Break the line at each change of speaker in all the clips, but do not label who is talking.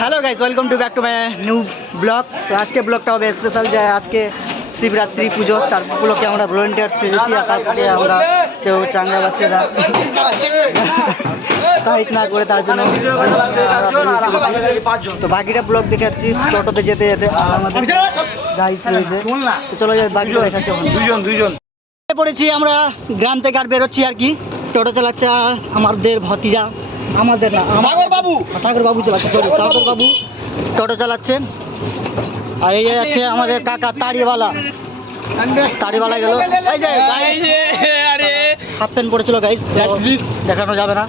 Hello guys, welcome to back to my new blog. তো আজকে ব্লগটা হবে স্পেশাল যে আজকে শিবরাত্রি পুজো, তার উপলক্ষে আমরা ভলেন্টিয়ার সেরেছি আর তারপরে আমরা কেউ চাঙ্গা বাচ্চারা। কাজ না করে তার জন্য তো বাকিটা ব্লগ দেখাচ্ছি টোটোতে যেতে যেতে আর আমাদের গাইস রয়েছে। তো চলো যাই, বাকিটা দেখাচ্ছি দুজন দুজন পড়েছি আমরা গ্রাম থেকে আর বেরোচ্ছি আর কি। টোটো চালাচ্ছে আমাদের ভতিজা। আমাদের না সাগর বাবু! সাগর বাবু চালাচ্ছে সাগর বাবু! টোটো চালাচ্ছে। আর এই যাচ্ছে আমাদের কাকা তাড়িওয়ালা। তাড়িওয়ালা গেল। এই যে হাফ প্যান্ট পড়েছিল গাইস দেখানো যাবে না।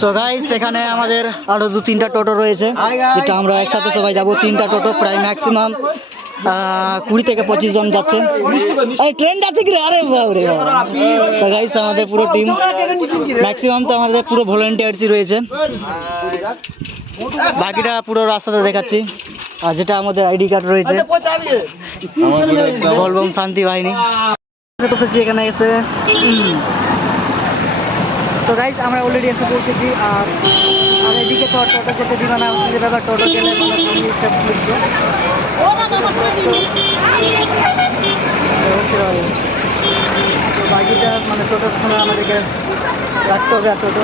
সো গাইস এখানে আমাদের আরও দু তিনটা টোটো রয়েছে। যেটা আমরা একসাথে সবাই যাব। তিনটা টোটো প্রায় ম্যাক্সিমাম কুড়ি থেকে পঁচিশ জন যাচ্ছে। ট্রেন যাচ্ছে কি আরে বাবরে গাইস আমাদের পুরো টিম ম্যাক্সিমাম তো আমাদের পুরো ভলেন্টিয়ার্সই রয়েছে। বাকিটা পুরো রাস্তাতে দেখাচ্ছি। আর যেটা আমাদের আইডি কার্ড রয়েছে। বলবম শান্তি বাহিনী। এখানে এসে তো গাইজ আমরা অলরেডি এসে পৌঁছেছি আর আর এদিকে তো টোটো যেতে দিবে না হচ্ছে যে ব্যাপার টোটো গেলে মানে ইচ্ছা লিখছে। তো বাকিটা মানে টোটোর সময় আমাদেরকে রাখতে হবে আর টোটো।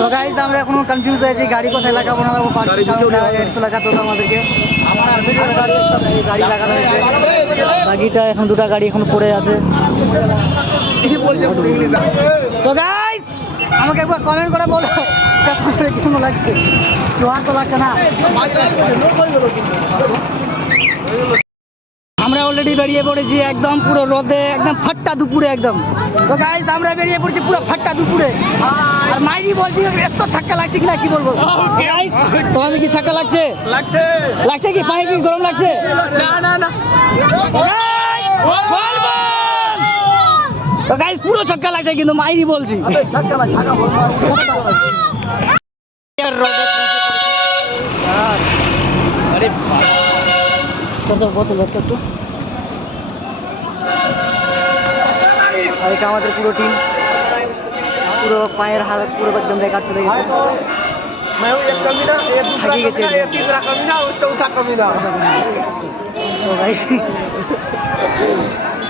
তো গাইজ আমরা এখনও কনফিউজ হয়েছি গাড়ি কোথায় লাগাবো না লাগাবো গাড়ি তো লাগাতে হতো আমাদেরকে। গাড়ি গাড়ি লাগানো হয়েছে। বাকিটা এখন দুটা গাড়ি এখন পড়ে আছে। তো আমাকে একবার কমেন্ট করে বলো কেমন লাগছে? জোয়ার তো লাগছে না। আমরা অলরেডি বেরিয়ে পড়েছি একদম পুরো রোদে একদম ফাট্টা দুপুরে একদম। তো গাইজ আমরা বেরিয়ে পড়েছি পুরো ফাট্টা দুপুরে। আর মাইরি বলছি এত ছাক্কা লাগছে কিনা কি বলব? গাইজ তোমাদের কি ছাক্কা লাগছে?
লাগছে।
লাগছে কি? পায়ে কি গরম লাগছে?
না না না।
তো গাইজ পুরো ছক্কা লাগছে কিন্তু মাইরি বলছি। কত বোতল একটা একটু আর এটা আমাদের পুরো টিম পুরো পায়ের হালত পুরো একদম বেকার চলে গেছে
मैं हूँ एक कमीना एक दूसरा
आगे के
कमीना
चलिए।
एक तीसरा कमीना और चौथा कमीना
So guys,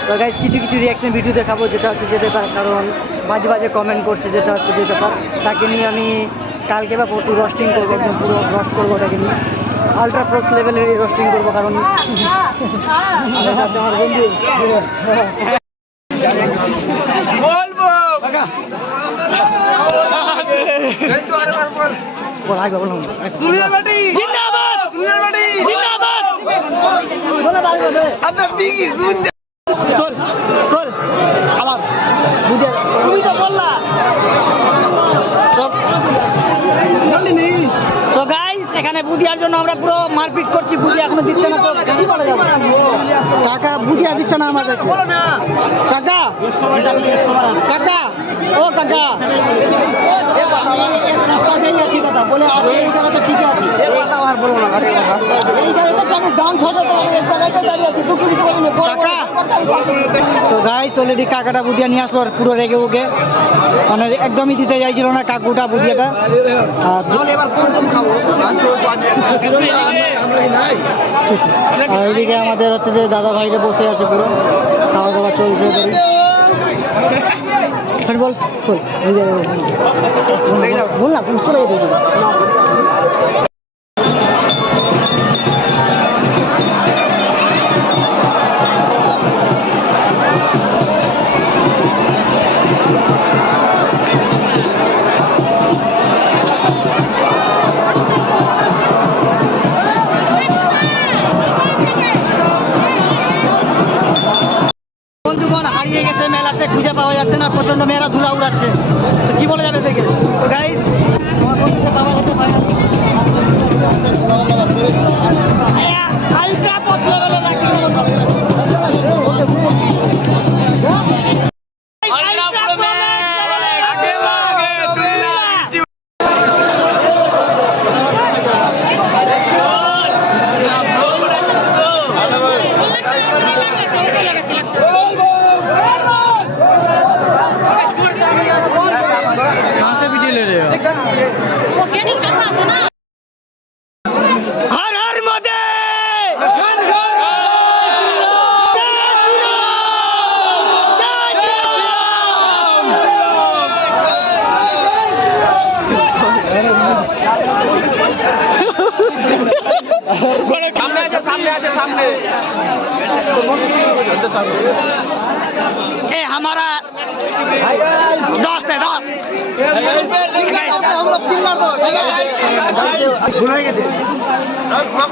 তো গাইজ কিছু কিছু রিয়াকশন ভিডিও দেখাবো যেটা হচ্ছে যে ব্যাপার কারণ বাজে বাজে কমেন্ট করছে যেটা হচ্ছে যে ব্যাপার তাকে নিয়ে আমি কালকে বা পরশু রস্টিং করবো একদম পুরো রস্ট করবো ওটাকে নিয়ে আলট্রা প্রোক্স লেভেলের রস্টিং করব কারণ আমার বন্ধু
বলব।
বল আগে বললাম
সুরিয়া বাটি
জিন্দাবাদ
সুরিয়া বাটি
জিন্দাবাদ বলে বাড়ি বলে
বিগি শুন
চল চল আবার বুঝে
তুমি তো বললা।
তো গাইস, এখানে বুধিয়ার জন্য আমরা পুরো মারপিট করছি বুধি এখনও দিচ্ছে না তো। টাকা বুধিয়া দিচ্ছে না আমাদের। কাকা কাকা, ও কাকা। রাস্তা দিয়ে আছি কথা বলে আছে এই জায়গাতে ঠিক আছে। কাকাটা নিয়ে পুরো রেগে ওকে মানে একদমই দিতে না কাকুটা আর আমাদের হচ্ছে যে দাদা ভাইরা বসে আছে পুরো খাওয়া দাওয়া চলছে বল উড়াচ্ছে
সামনে আছে সামনে আছে সামনে
ए हमारा दस है दस
हम लोग चिल्लार दो ठीक है भूल हो गए माफ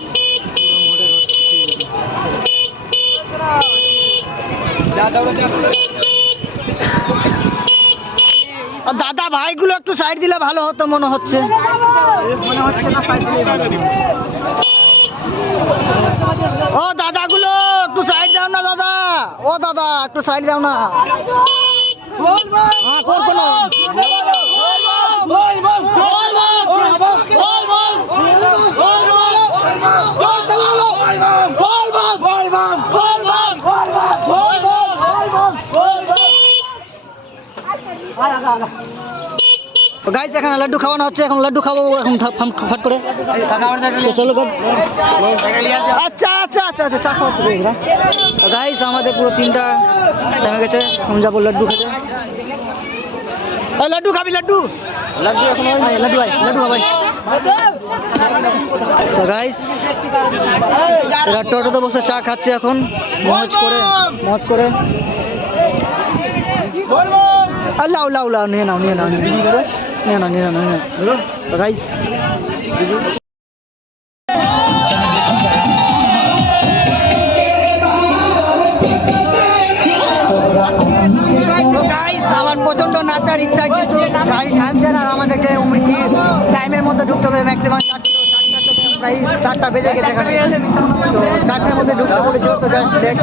দাদা ভাইগুলো একটু সাইড দিলে ভালো হতো মনে হচ্ছে ও দাদাগুলো একটু সাইড দাও না দাদা ও দাদা একটু সাইড দাও না হ্যাঁ করব না গাইস এখানে লাড্ডু খাওয়ানো হচ্ছে এখন লাড্ডু খাব এখন ফট করে। চলো। আচ্ছা আচ্ছা আচ্ছা আচ্ছা চা খাওয়াচ্ছে গাইস আমাদের পুরো তিনটা টাইমে গেছে আমি যাব লাড্ডু খেতে। লাড্ডু খাবি লাড্ডু। লাড্ডু এখন লাড্ডু ভাই লাড্ডু খা ভাই সো গাইস এরা টোটোতে বসে চা খাচ্ছে এখন মজ করে মজ করে। লাও লাও লাও, নিয়ে নাও নিয়ে নাও নিয়ে নাও নিয়ে নাও আমার প্রচণ্ড নাচার ইচ্ছা, কিন্তু গাড়ি থামছে টাইমের মধ্যে ঢুকতে হবে ম্যাক্সিমাম প্রায় চারটা বেজে গেছে চারটার মধ্যে ঢুকতে বলেছিল, তো জাস্ট গেল।